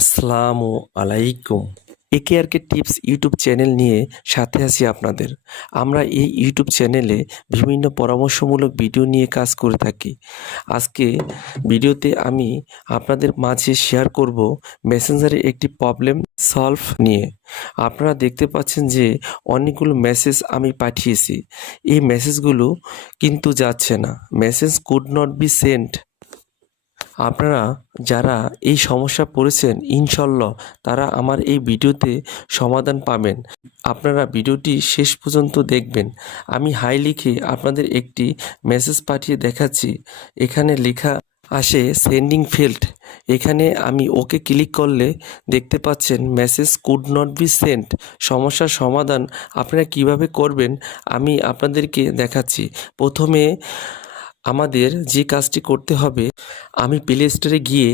আসসালামু আলাইকুম। একে আর কে টিপস ইউটিউব চ্যানেল নিয়ে সাথে আছি আপনাদের। আমরা এই ইউটিউব চ্যানেলে বিভিন্ন পরামর্শমূলক ভিডিও নিয়ে কাজ করে থাকি। আজকে ভিডিওতে আমি আপনাদের মাঝে শেয়ার করব মেসেঞ্জারে একটি প্রবলেম সলভ নিয়ে। আপনারা দেখতে পাচ্ছেন যে অনেকগুলো মেসেজ আমি পাঠিয়েছি। এই মেসেজগুলো কিন্তু যাচ্ছে না। Message could not be sent. আপনারা যারা এই সমস্যা পড়েছেন ইনশাল্লাহ তারা আমার এই ভিডিওতে সমাধান পাবেন। আপনারা ভিডিওটি শেষ পর্যন্ত দেখবেন। আমি হাই লিখে আপনাদের একটি মেসেজ পাঠিয়ে দেখাচ্ছি। এখানে লেখা আসে সেন্ডিং ফেল্ড। এখানে আমি ওকে ক্লিক করলে দেখতে পাচ্ছেন message could not be sent. সমস্যার সমাধান আপনারা কিভাবে করবেন আমি আপনাদেরকে দেখাচ্ছি। প্রথমে আমাদের যে কাজটি করতে হবে, আমি প্লে স্টোরে গিয়ে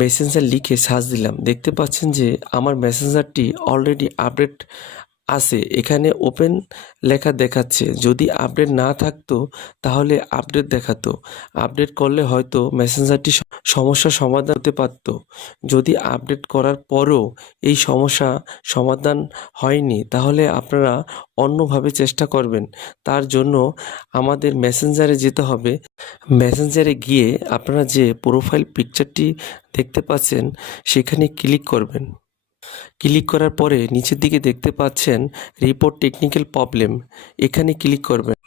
মেসেঞ্জার লিখে সার্চ দিলাম। দেখতে পাচ্ছেন যে আমার মেসেঞ্জারটি অলরেডি আপডেট আছে। এখানে ওপেন লেখা দেখাচ্ছে। যদি আপডেট না থাকতো তাহলে আপডেট দেখাতো। আপডেট করলে হয়তো মেসেঞ্জারটি সমস্যার সমাধান হতে পারত। যদি আপডেট করার পরও এই সমস্যা সমাধান হয়নি তাহলে আপনারা অন্যভাবে চেষ্টা করবেন। তার জন্য আমাদের মেসেঞ্জারে যেতে হবে। মেসেঞ্জারে গিয়ে আপনারা যে প্রোফাইল পিকচারটি দেখতে পাচ্ছেন সেখানে ক্লিক করবেন। ক্লিক করার পরে নিচের দিকে দেখতে পাচ্ছেন রিপোর্ট টেকনিক্যাল প্রবলেম। এখানে ক্লিক করবেন।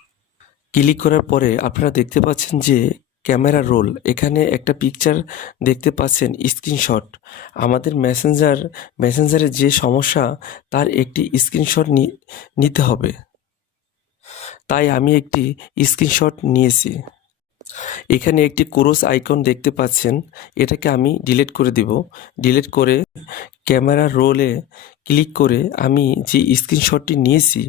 ক্লিক করার পরে আপনারা দেখতে পাচ্ছেন যে ক্যামেরা রোল, এখানে একটা পিকচার দেখতে পাচ্ছেন স্ক্রিনশট। আমাদের মেসেঞ্জারে যে সমস্যা তার একটি স্ক্রিনশট নিতে হবে। তাই আমি একটি স্ক্রিনশট নিয়েছি। এখানে একটি ক্রস আইকন দেখতে পাচ্ছেন, এটাকে আমি ডিলিট করে দেব। ডিলিট করে ক্যামেরা রোলে ক্লিক করে আমি যে স্ক্রিনশটটি নিয়েছি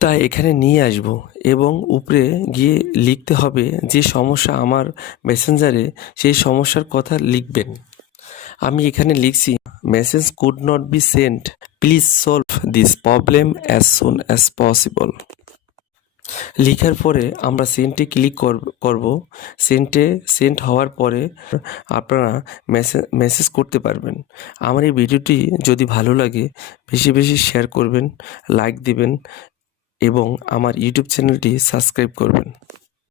তা এখানে নিয়ে আসব এবং উপরে গিয়ে লিখতে হবে যে সমস্যা আমার মেসেঞ্জারে, সেই সমস্যার কথা লিখবেন। আমি এখানে লিখছি message could not be sent, please solve this problem as soon as possible. লেখার পরে আমরা সেন্টে ক্লিক করব। সেন্ট হওয়ার পরে আপনারা মেসেজ করতে পারবেন। আমার এই ভিডিওটি যদি ভালো লাগে বেশি বেশি শেয়ার করবেন, লাইক দিবেন এবং আমার ইউটিউব চ্যানেলটি সাবস্ক্রাইব করবেন।